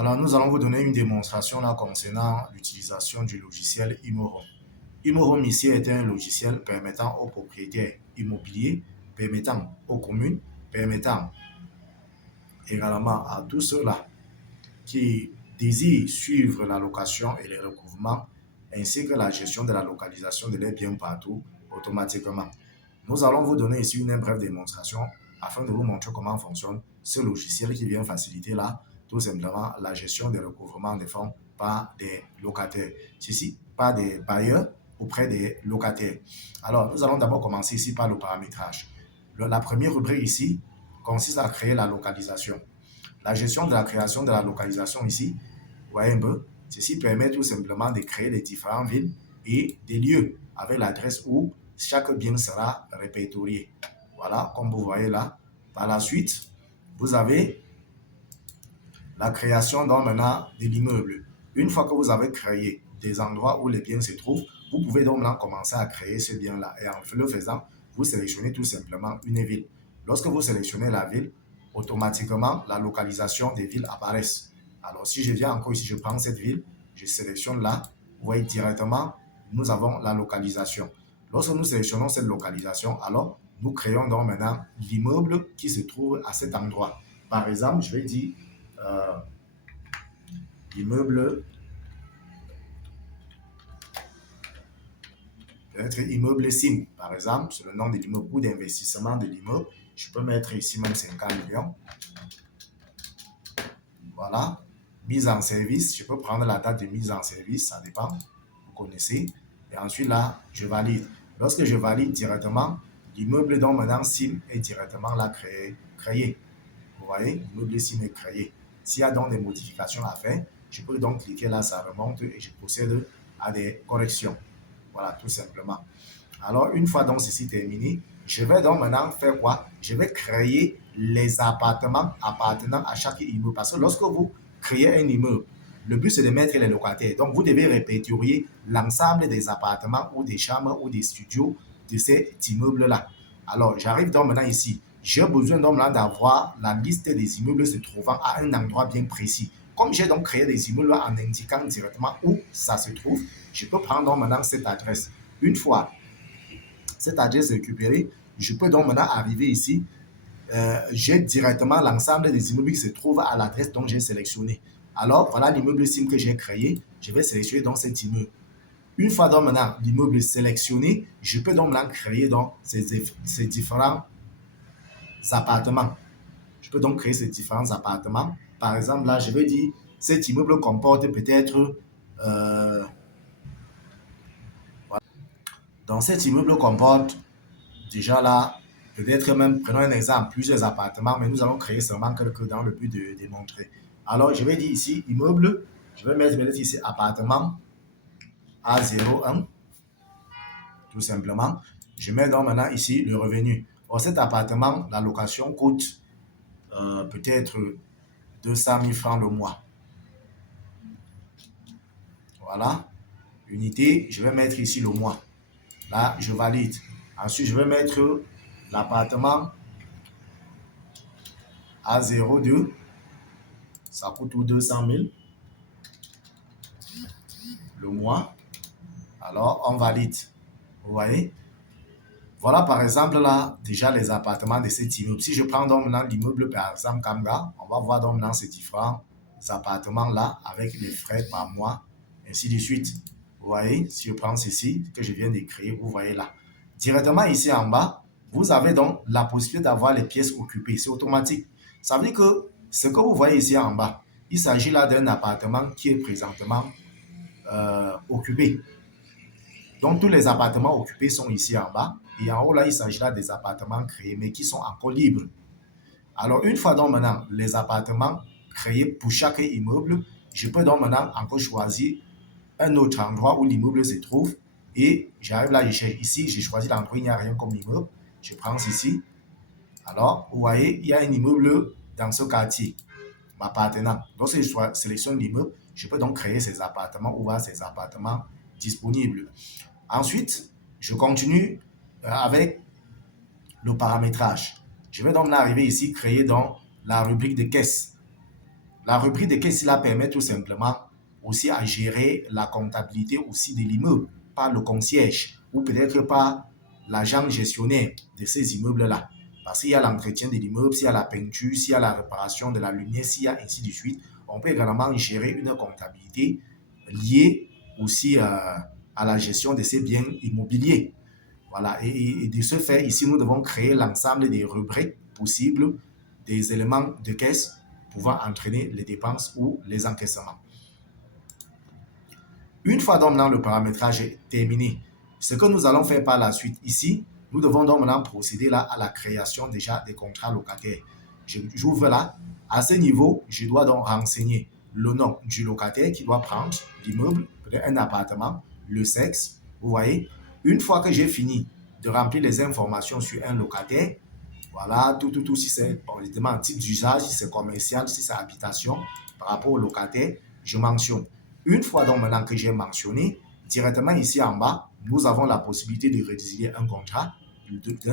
Alors, nous allons vous donner une démonstration là concernant l'utilisation du logiciel ImoHome. ImoHome ici est un logiciel permettant aux propriétaires immobiliers, permettant aux communes, permettant également à tous ceux-là qui désirent suivre la location et les recouvrements, ainsi que la gestion de la localisation de leurs biens partout automatiquement. Nous allons vous donner ici une brève démonstration afin de vous montrer comment fonctionne ce logiciel qui vient faciliter là, tout simplement la gestion des recouvrements des fonds par des locataires. Ceci, par des bailleurs auprès des locataires. Alors, nous allons d'abord commencer ici par le paramétrage. La première rubrique ici consiste à créer la localisation. La gestion de la création de la localisation ici, vous voyez un peu, ceci permet tout simplement de créer les différentes villes et des lieux avec l'adresse où chaque bien sera répertorié. Voilà, comme vous voyez là. Par la suite, vous avez la création donc maintenant de l'immeuble. Une fois que vous avez créé des endroits où les biens se trouvent, vous pouvez donc là commencer à créer ce bien-là. Et en le faisant, vous sélectionnez tout simplement une ville. Lorsque vous sélectionnez la ville, automatiquement, la localisation des villes apparaissent. Alors, si je viens encore ici, je prends cette ville, je sélectionne là, vous voyez directement, nous avons la localisation. Lorsque nous sélectionnons cette localisation, alors, nous créons donc maintenant l'immeuble qui se trouve à cet endroit. Par exemple, je vais dire immeuble, peut-être immeuble SIM, par exemple, c'est le nom de l'immeuble ou d'investissement de l'immeuble. Je peux mettre ici même 50 millions. Voilà. Mise en service, je peux prendre la date de mise en service, ça dépend, vous connaissez. Et ensuite là, je valide. Lorsque je valide directement, l'immeuble dont maintenant SIM est directement là créé. Vous voyez, l'immeuble SIM est créé. S'il y a donc des modifications à faire, je peux donc cliquer là, ça remonte et je procède à des corrections. Voilà, tout simplement. Alors, une fois donc ceci terminé, je vais donc maintenant faire quoi? Je vais créer les appartements appartenant à chaque immeuble. Parce que lorsque vous créez un immeuble, le but c'est de mettre les locataires. Donc, vous devez répertorier l'ensemble des appartements ou des chambres ou des studios de cet immeuble-là. Alors, j'arrive donc maintenant ici. J'ai besoin donc là d'avoir la liste des immeubles se trouvant à un endroit bien précis. Comme j'ai donc créé des immeubles en indiquant directement où ça se trouve, je peux prendre donc maintenant cette adresse. Une fois cette adresse récupérée, je peux donc maintenant arriver ici. J'ai directement l'ensemble des immeubles qui se trouvent à l'adresse dont j'ai sélectionné. Alors, voilà l'immeuble SIM que j'ai créé. Je vais sélectionner donc cet immeuble. Une fois donc maintenant l'immeuble sélectionné, je peux donc maintenant créer donc ces différents appartements. Je peux donc créer ces différents appartements. Par exemple, là, je vais dire, cet immeuble comporte peut-être... voilà. Donc, cet immeuble comporte déjà là, peut-être même, prenons un exemple, plusieurs appartements, mais nous allons créer seulement quelques dans le but de démontrer. Alors, je vais dire ici, immeuble, je vais mettre peut-être ici appartement A01, tout simplement. Je mets donc maintenant ici le revenu. Or, cet appartement, la location coûte peut-être 200 000 francs le mois. Voilà. Unité, je vais mettre ici le mois. Là, je valide. Ensuite, je vais mettre l'appartement A02. Ça coûte 200 000 le mois. Alors, on valide. Vous voyez? Voilà, par exemple, là, déjà les appartements de cet immeuble. Si je prends donc maintenant l'immeuble, par exemple, Kamga, on va voir donc maintenant ces différents appartements-là avec les frais par mois, ainsi de suite. Vous voyez? Si je prends ceci que je viens de créer, vous voyez là. Directement ici en bas, vous avez donc la possibilité d'avoir les pièces occupées. C'est automatique. Ça veut dire que ce que vous voyez ici en bas, il s'agit là d'un appartement qui est présentement occupés. Donc, tous les appartements occupés sont ici en bas. Et en haut, là, il s'agit là des appartements créés, mais qui sont encore libres. Alors, une fois donc maintenant les appartements créés pour chaque immeuble, je peux donc maintenant encore choisir un autre endroit où l'immeuble se trouve. Et j'arrive là, ici, j'ai choisi l'endroit où il n'y a rien comme immeuble. Je prends ici. Alors, vous voyez, il y a un immeuble dans ce quartier m'appartenant. Lorsque je sélectionne l'immeuble, je peux donc créer ces appartements ou voir ces appartements disponibles. Ensuite, je continue avec le paramétrage. Je vais donc arriver ici, créer donc la rubrique de caisse. La rubrique de caisse là permet tout simplement aussi à gérer la comptabilité aussi de l'immeuble par le concierge ou peut-être par l'agent gestionnaire de ces immeubles-là. Parce qu'il y a l'entretien de l'immeuble, s'il y a la peinture, s'il y a la réparation de la lumière, s'il y a ainsi de suite. On peut également gérer une comptabilité liée aussi à la gestion de ces biens immobiliers. Voilà. Et de ce fait, ici, nous devons créer l'ensemble des rubriques possibles, des éléments de caisse pouvant entraîner les dépenses ou les encaissements. Une fois donc maintenant le paramétrage est terminé, ce que nous allons faire par la suite ici, nous devons donc maintenant procéder là à la création déjà des contrats locataires. J'ouvre là. À ce niveau, je dois donc renseigner le nom du locataire qui doit prendre l'immeuble, peut-être un appartement, le sexe. Vous voyez, une fois que j'ai fini de remplir les informations sur un locataire, voilà, tout, si c'est évidemment un type d'usage, si c'est commercial, si c'est habitation, par rapport au locataire, je mentionne. Une fois donc maintenant que j'ai mentionné, directement ici en bas, nous avons la possibilité de résilier un contrat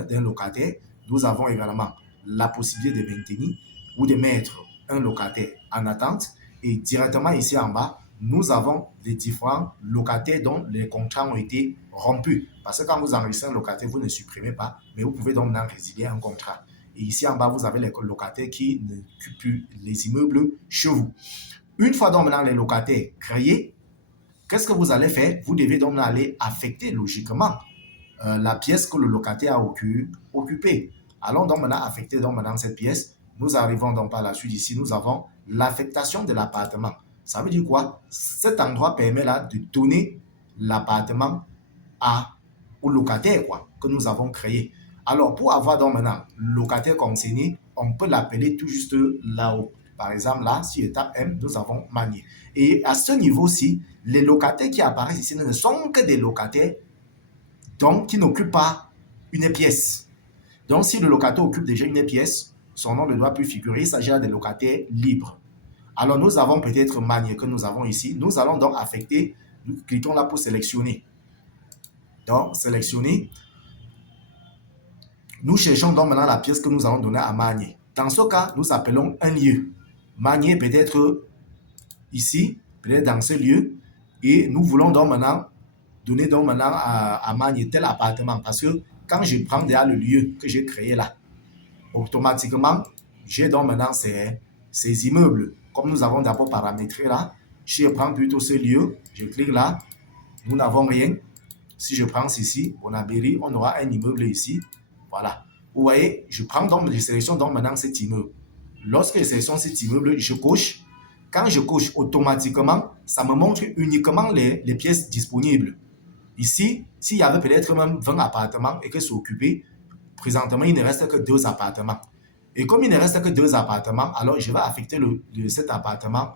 d'un locataire. Nous avons également la possibilité de maintenir ou de mettre un locataire en attente. Et directement ici en bas, nous avons les différents locataires dont les contrats ont été rompus. Parce que quand vous enregistrez un locataire, vous ne supprimez pas, mais vous pouvez donc maintenant résilier un contrat. Et ici en bas, vous avez les locataires qui n'occupent plus les immeubles chez vous. Une fois donc maintenant les locataires créés, qu'est-ce que vous allez faire? Vous devez donc aller affecter logiquement la pièce que le locataire a occupée. Allons donc maintenant affecter donc maintenant cette pièce. Nous arrivons donc par la suite ici, nous avons l'affectation de l'appartement. Ça veut dire quoi? Cet endroit permet là de donner l'appartement au locataire quoi, que nous avons créé. Alors pour avoir donc maintenant le locataire concerné, on peut l'appeler tout juste là-haut. Par exemple, là, sur l'étape M, nous avons manié. Et à ce niveau-ci, les locataires qui apparaissent ici ne sont que des locataires donc, qui n'occupent pas une pièce. Donc, si le locataire occupe déjà une pièce, son nom ne doit plus figurer. Il s'agit des locataires libres. Alors, nous avons peut-être manié que nous avons ici. Nous allons donc affecter, nous cliquons là pour sélectionner. Donc, sélectionner. Nous cherchons donc maintenant la pièce que nous allons donner à manier. Dans ce cas, nous appelons un lieu. Manier peut-être ici, peut-être dans ce lieu. Et nous voulons donc maintenant donner donc maintenant à manier tel appartement. Parce que quand je prends déjà le lieu que j'ai créé là, automatiquement, j'ai donc maintenant ces immeubles. Comme nous avons d'abord paramétré là, je prends plutôt ce lieu, je clique là, nous n'avons rien. Si je prends ceci, Bonabéry, on aura un immeuble ici. Voilà. Vous voyez, je sélectionne donc maintenant cet immeuble. Lorsque je sélectionne cet immeuble, je coche. Quand je coche, automatiquement, ça me montre uniquement les pièces disponibles. Ici, s'il y avait peut-être même 20 appartements et que c'est occupé, présentement, il ne reste que 2 appartements. Et comme il ne reste que 2 appartements, alors je vais affecter cet appartement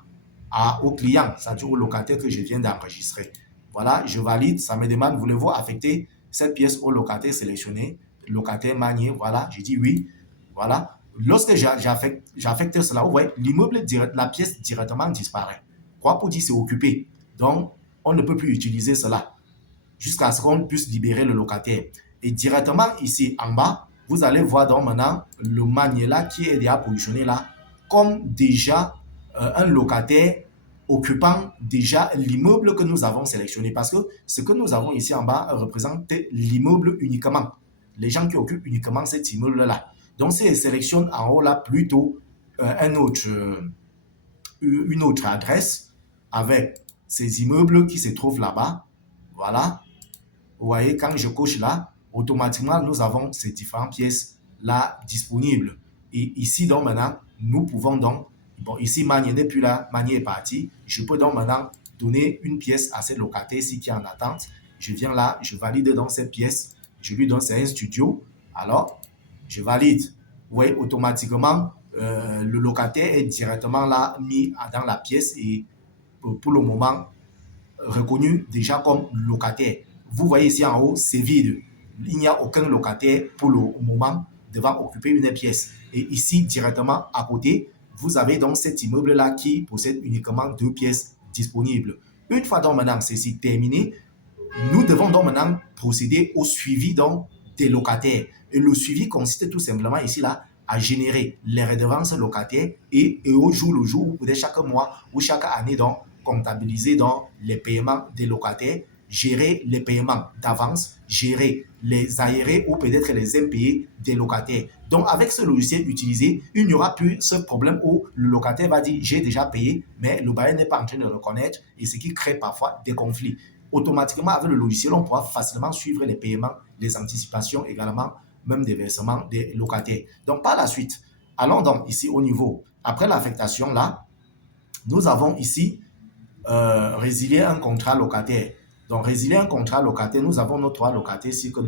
au client, c'est-à-dire au locataire que je viens d'enregistrer. Voilà, je valide, ça me demande, voulez-vous affecter cette pièce au locataire sélectionné, locataire manié, voilà, je dis oui, voilà. Lorsque j'affecte cela, vous voyez, l'immeuble, la pièce directement disparaît. Quoi pour dire c'est occupé? Donc, on ne peut plus utiliser cela jusqu'à ce qu'on puisse libérer le locataire. Et directement ici en bas, vous allez voir donc maintenant le manier là qui est déjà positionné là comme déjà un locataire occupant déjà l'immeuble que nous avons sélectionné. Parce que ce que nous avons ici en bas représente l'immeuble uniquement. Les gens qui occupent uniquement cet immeuble-là. Donc, si je sélectionne en haut là plutôt une autre adresse avec ces immeubles qui se trouvent là-bas, voilà. Vous voyez, quand je coche là, automatiquement, nous avons ces différentes pièces là disponibles. Et ici, donc maintenant, nous pouvons donc, bon, ici, Manier n'est plus là, Manier est parti. Je peux donc maintenant donner une pièce à ce locataire ici qui est en attente. Je viens là, je valide donc cette pièce. Je lui donne, c'est un studio. Alors, je valide. Vous voyez, automatiquement, le locataire est directement là, mis dans la pièce et pour le moment, reconnu déjà comme locataire. Vous voyez ici en haut, c'est vide. Il n'y a aucun locataire pour le moment devant occuper une pièce. Et ici, directement à côté, vous avez donc cet immeuble-là qui possède uniquement 2 pièces disponibles. Une fois donc maintenant ceci terminé, nous devons donc maintenant procéder au suivi donc des locataires. Et le suivi consiste tout simplement ici là à générer les redevances locataires et au jour le jour, ou peut-être chaque mois ou chaque année, donc comptabiliser dans les paiements des locataires, gérer les paiements d'avance, gérer les aérés ou peut-être les impayés des locataires. Donc, avec ce logiciel utilisé, il n'y aura plus ce problème où le locataire va dire j'ai déjà payé, mais le bailleur n'est pas en train de reconnaître et ce qui crée parfois des conflits. Automatiquement, avec le logiciel, on pourra facilement suivre les paiements, les anticipations également, même des versements des locataires. Donc, par la suite, allons donc ici au niveau, après l'affectation là, nous avons ici résilier un contrat locataire. Donc, résilier un contrat locataire, nous avons nos 3 locataires ici que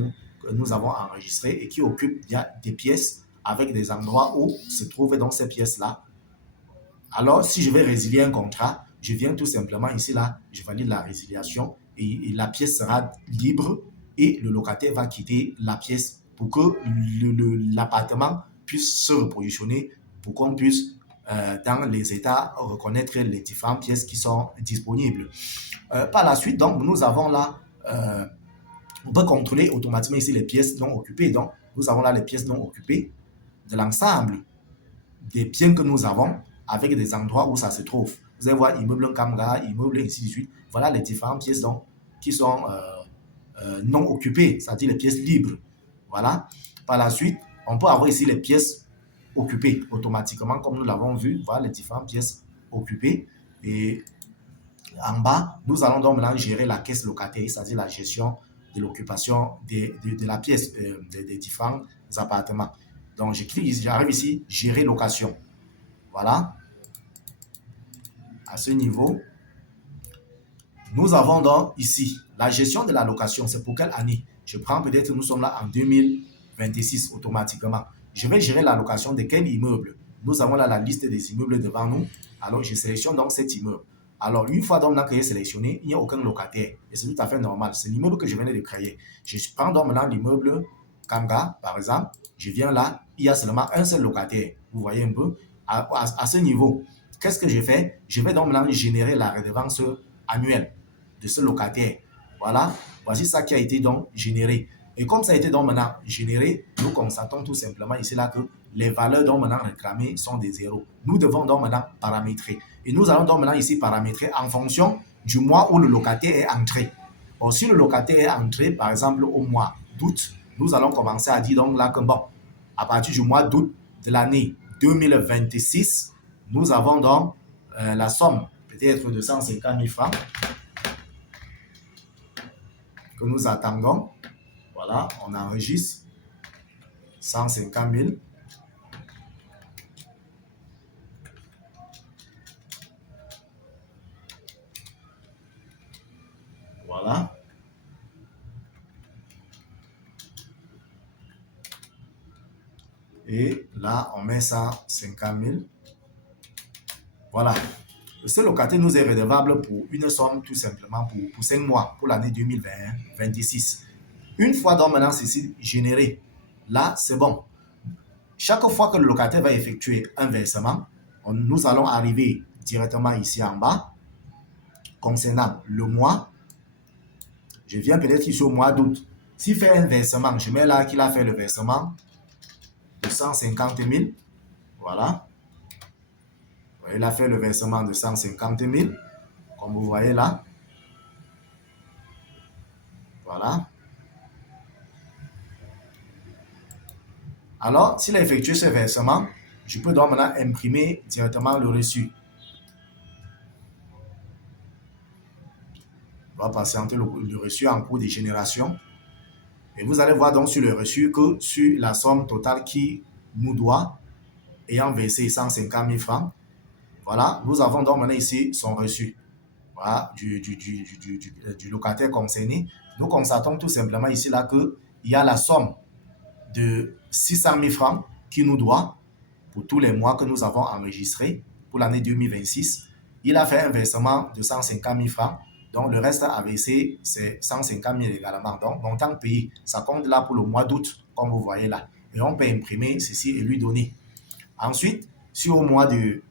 nous avons enregistrés et qui occupent des pièces avec des endroits où se trouvent dans ces pièces-là. Alors, si je vais résilier un contrat, je viens tout simplement ici, là, je valide la résiliation et la pièce sera libre et le locataire va quitter la pièce pour que l'appartement puisse se repositionner, pour qu'on puisse dans les états reconnaître les différentes pièces qui sont disponibles. Par la suite, donc, nous avons là, on peut contrôler automatiquement ici les pièces non occupées. Donc, nous avons là les pièces non occupées de l'ensemble des biens que nous avons avec des endroits où ça se trouve. Vous allez voir immeuble Kamga, immeuble et ainsi de suite. Voilà les différentes pièces donc, qui sont non occupées, c'est-à-dire les pièces libres. Voilà. Par la suite, on peut avoir ici les pièces occupées automatiquement, comme nous l'avons vu. Voilà les différentes pièces occupées. Et en bas, nous allons donc maintenant gérer la caisse locataire, c'est-à-dire la gestion de l'occupation de la pièce des différents appartements. Donc, je clique ici, j'arrive ici, gérer location. Voilà. À ce niveau, nous avons donc ici la gestion de la location. C'est pour quelle année? Je prends peut-être, nous sommes là en 2026 automatiquement. Je vais gérer la location de quel immeuble? Nous avons là la liste des immeubles devant nous. Alors, je sélectionne donc cet immeuble. Alors, une fois donc que j'ai sélectionné, il n'y a aucun locataire. Et c'est tout à fait normal. C'est l'immeuble que je venais de créer. Je prends donc maintenant l'immeuble Kanga, par exemple. Je viens là, il y a seulement un seul locataire. Vous voyez un peu? À ce niveau, qu'est-ce que je fais? Je vais donc maintenant générer la redevance annuelle de ce locataire. Voilà, voici ça qui a été donc généré. Et comme ça a été donc maintenant généré, nous constatons tout simplement ici là que les valeurs donc maintenant réclamées sont des zéros. Nous devons donc maintenant paramétrer. Et nous allons donc maintenant ici paramétrer en fonction du mois où le locataire est entré. Or, si le locataire est entré, par exemple, au mois d'août, nous allons commencer à dire donc là que bon, à partir du mois d'août de l'année 2026, nous avons donc la somme peut-être de 150 000 francs que nous attendons. Voilà, on enregistre 150 000. Voilà. Et là, on met 150 000. Voilà. Ce locataire nous est redevable pour une somme tout simplement pour 5 mois, pour l'année 2026. Une fois donc maintenant ceci généré, là, c'est bon. Chaque fois que le locataire va effectuer un versement, nous allons arriver directement ici en bas. Concernant le mois, je viens peut-être ici au mois d'août. S'il fait un versement, je mets là qu'il a fait le versement de 150 000. Voilà. Il a fait le versement de 150 000, comme vous voyez là. Voilà. Alors, s'il a effectué ce versement, je peux donc maintenant imprimer directement le reçu. On va patienter le reçu en cours de génération. Et vous allez voir donc sur le reçu que sur la somme totale qui nous doit, ayant versé 150 000 francs, voilà, nous avons donc maintenant ici son reçu. Voilà, du locataire concerné. Nous constatons tout simplement ici là qu'il y a la somme de 600 000 francs qui nous doit pour tous les mois que nous avons enregistrés pour l'année 2026. Il a fait un versement de 150 000 francs. Donc, le reste à verser, c'est 150 000 également. Donc, montant payé, ça compte là pour le mois d'août, comme vous voyez là. Et on peut imprimer ceci et lui donner. Ensuite, si au mois de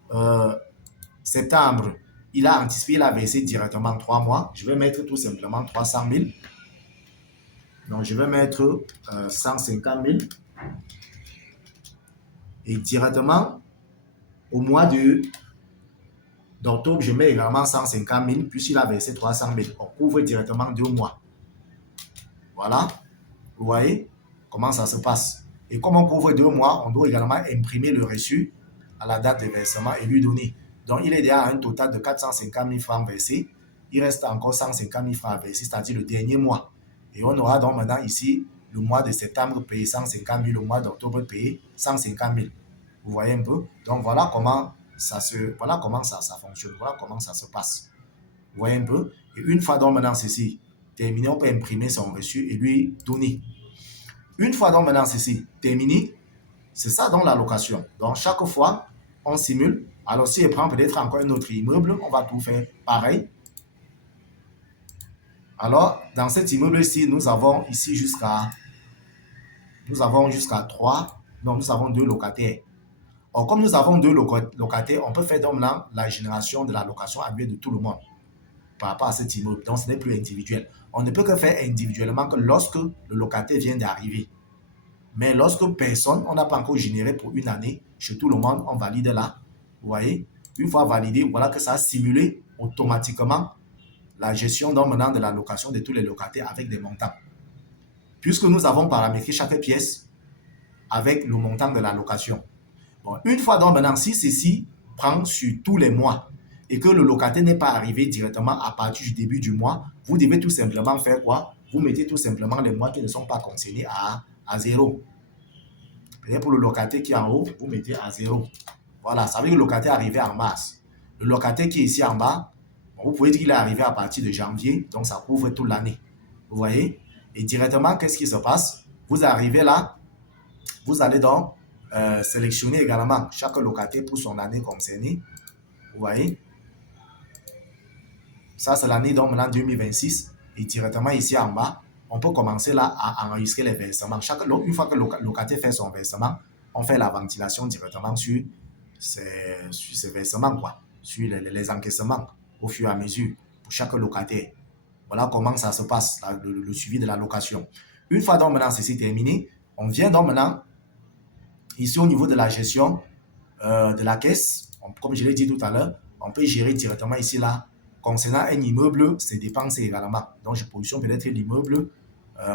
septembre, il a anticipé, il a versé directement 3 mois, je vais mettre tout simplement 300 000. Donc, je vais mettre 150 000. Et directement, au mois d'octobre, je mets également 150 000, puisqu'il a versé 300 000. On couvre directement 2 mois. Voilà. Vous voyez comment ça se passe. Et comme on couvre 2 mois, on doit également imprimer le reçu à la date de versement et lui donner. Donc, il est déjà à un total de 450 000 francs versés. Il reste encore 150 000 francs à verser, c'est-à-dire le dernier mois. Et on aura donc maintenant ici le mois de septembre payé 150 000, le mois d'octobre payé 150 000. Vous voyez un peu? Donc, voilà comment ça fonctionne. Voilà comment ça se passe. Vous voyez un peu? Et une fois donc maintenant ceci terminé, on peut imprimer son reçu et lui donner. Une fois donc maintenant ceci terminé, c'est ça donc la location. Donc, chaque fois, on simule. Alors, si on prend peut-être encore un autre immeuble, on va tout faire pareil. Alors, dans cet immeuble-ci, nous avons jusqu'à 3. Donc, nous avons 2 locataires. Or, comme nous avons 2 locataires, on peut faire donc là la génération de la location annuelle de tout le monde par rapport à cet immeuble. Donc, ce n'est plus individuel. On ne peut que faire individuellement que lorsque le locataire vient d'arriver. Mais lorsque personne, on n'a pas encore généré pour une année, chez tout le monde, on valide là. Vous voyez? Une fois validé, voilà que ça a simulé automatiquement la gestion donc maintenant de la location de tous les locataires avec des montants. Puisque nous avons paramétré chaque pièce avec le montant de la location. Bon, une fois donc maintenant, si ceci prend sur tous les mois et que le locataire n'est pas arrivé directement à partir du début du mois, vous devez tout simplement faire quoi? Vous mettez tout simplement les mois qui ne sont pas concernés à 0. Peut-être pour le locataire qui est en haut, vous mettez à 0. Voilà, ça veut dire que le locataire est arrivé en mars. Le locataire qui est ici en bas, bon, vous pouvez dire qu'il est arrivé à partir de janvier, donc ça couvre toute l'année. Vous voyez? Et directement, qu'est-ce qui se passe? Vous arrivez là, vous allez donc sélectionner également chaque locataire pour son année concernée. Vous voyez? Ça, c'est l'année donc maintenant 2026. Et directement ici en bas, on peut commencer là à enregistrer les versements. Une fois que le locataire fait son versement, on fait la ventilation directement sur ces versements, quoi, sur les encaissements au fur et à mesure pour chaque locataire. Voilà comment ça se passe, le suivi de la location. Une fois donc maintenant ceci terminé, on vient donc maintenant ici au niveau de la gestion de la caisse. Comme je l'ai dit tout à l'heure, on peut gérer directement ici là. Concernant un immeuble, ses dépenses également. Donc, je positionne peut-être l'immeuble,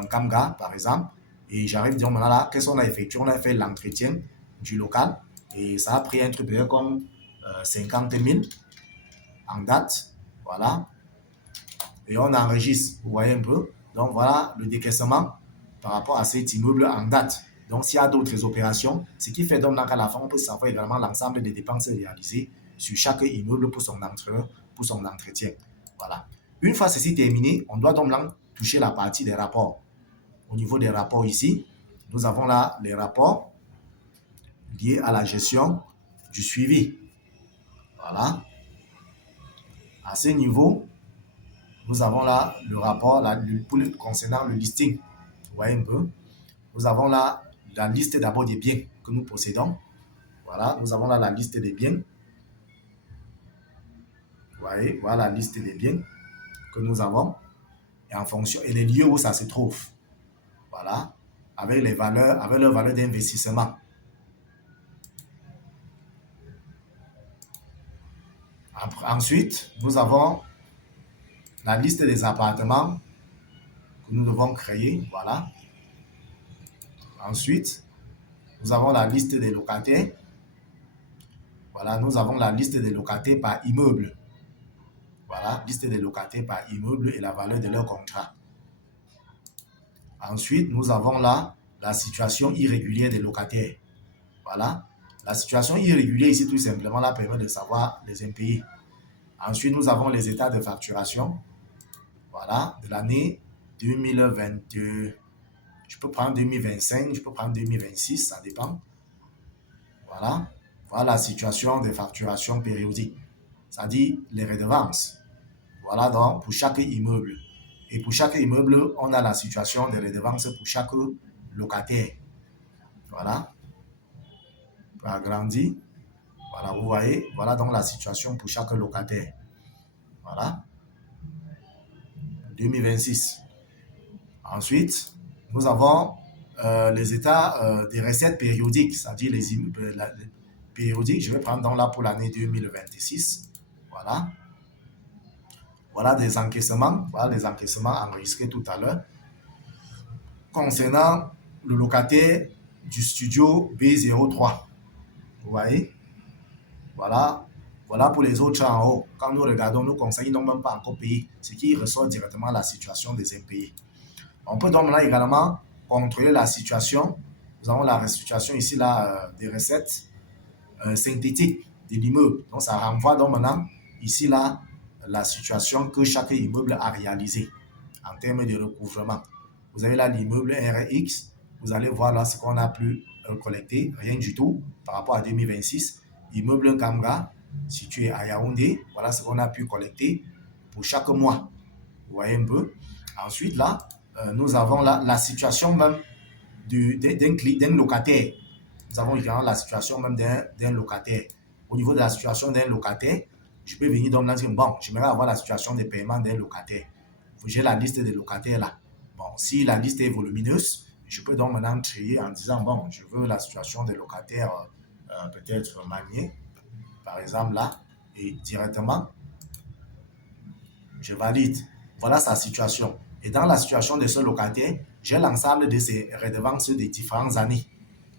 Kamga par exemple, et j'arrive donc maintenant là, qu'est-ce qu'on a effectué? On a fait l'entretien du local et ça a pris un truc peut-être comme 50 000 en date. Voilà. Et on enregistre, vous voyez un peu. Donc, voilà le décaissement par rapport à cet immeuble en date. Donc, s'il y a d'autres opérations, ce qui fait donc qu'à la fin, on peut savoir également l'ensemble des dépenses réalisées sur chaque immeuble pour son entretien. Voilà. Une fois ceci terminé, on doit donc là toucher la partie des rapports. Au niveau des rapports ici, nous avons là les rapports liés à la gestion du suivi. Voilà. À ce niveau, nous avons là le rapport concernant le listing. Vous voyez un peu. Nous avons là la liste d'abord des biens que nous possédons. Voilà, nous avons là la liste des biens. Vous voyez, voilà la liste des biens que nous avons. Et en fonction, et les lieux où ça se trouve. Voilà, avec les valeurs, avec leur valeur d'investissement. Ensuite, nous avons la liste des appartements que nous devons créer. Voilà. Ensuite, nous avons la liste des locataires. Voilà, nous avons la liste des locataires par immeuble. Voilà, liste des locataires par immeuble et la valeur de leur contrat. Ensuite, nous avons là la situation irrégulière des locataires. Voilà, la situation irrégulière ici, tout simplement, là, permet de savoir les impayés. Ensuite, nous avons les états de facturation. Voilà, de l'année 2022. Je peux prendre 2025, je peux prendre 2026, ça dépend. Voilà, voilà la situation de facturation périodique, c'est-à-dire les redevances. Voilà donc pour chaque immeuble. Et pour chaque immeuble, on a la situation des redevances pour chaque locataire. Voilà, agrandi. Voilà, vous voyez, voilà donc la situation pour chaque locataire. Voilà, 2026. Ensuite, nous avons les états des recettes périodiques, c'est-à-dire les périodiques. Je vais prendre donc là pour l'année 2026. Voilà. Voilà des encaissements. Voilà les encaissements enregistrés tout à l'heure. Concernant le locataire du studio B03. Vous voyez? Voilà. Voilà pour les autres en haut. Quand nous regardons, nos conseils n'ont même pas encore payé, ce qui ressort directement la situation des impayés. On peut donc là également contrôler la situation. Nous avons la situation ici là des recettes synthétiques de l'immeuble. Donc ça renvoie donc maintenant ici là la situation que chaque immeuble a réalisé en termes de recouvrement. Vous avez là l'immeuble RX. Vous allez voir là ce qu'on a pu collecter, rien du tout par rapport à 2026. Immeuble Kamga, situé à Yaoundé, voilà ce qu'on a pu collecter pour chaque mois. Vous voyez un peu. Ensuite, là, nous avons la situation même d'un locataire. Nous avons également la situation même d'un locataire. Au niveau de la situation d'un locataire, je peux venir donc dire, bon, j'aimerais avoir la situation de paiement d'un locataire. J'ai la liste des locataires là. Bon, si la liste est volumineuse, je peux donc maintenant trier en disant, bon, je veux la situation des locataires peut-être maniée, par exemple là, et directement, je valide. Voilà sa situation. Et dans la situation de ce locataire, j'ai l'ensemble de ses redevances des différentes années.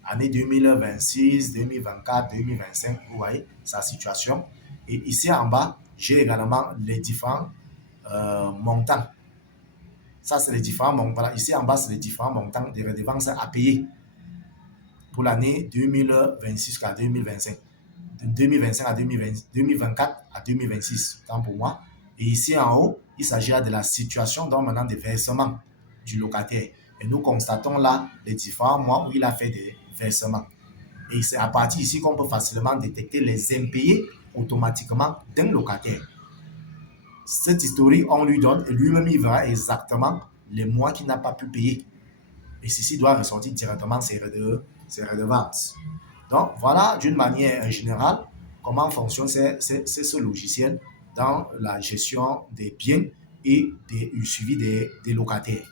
Année 2026, 2024, 2025, vous voyez sa situation. Et ici en bas, j'ai également les différents montants. Ça, c'est les différents montants. Voilà, ici en bas, c'est les différents montants des redevances à payer pour l'année 2026 à 2025. De 2025 à 2024 à 2026, tant pour moi. Et ici en haut, il s'agira de la situation donc maintenant des versements du locataire. Et nous constatons là les différents mois où il a fait des versements. Et c'est à partir d'ici qu'on peut facilement détecter les impayés automatiquement d'un locataire. Cette historique, on lui donne et lui-même il verra exactement les mois qu'il n'a pas pu payer. Et ceci doit ressortir directement ses redevances. Donc voilà d'une manière générale comment fonctionne ce logiciel dans la gestion des biens et du suivi des locataires.